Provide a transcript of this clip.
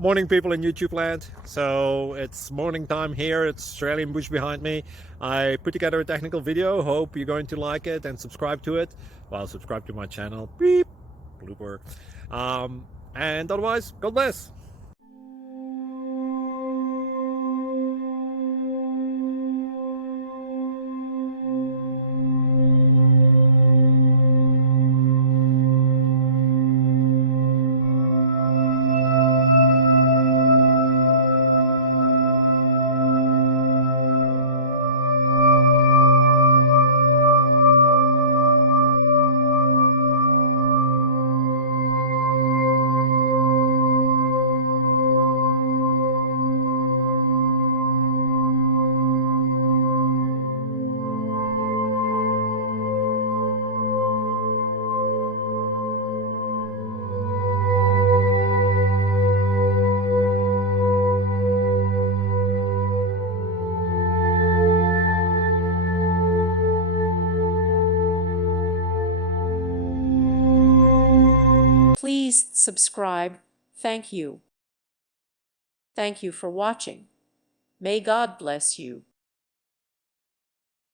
Morning, people in YouTube land. So it's morning time here. It's Australian bush behind me. I put together a technical video. Hope you're going to like it and subscribe to it. Well, subscribe to my channel. Beep. Blooper. And otherwise, God bless. Please subscribe. Thank you. Thank you for watching. May God bless you.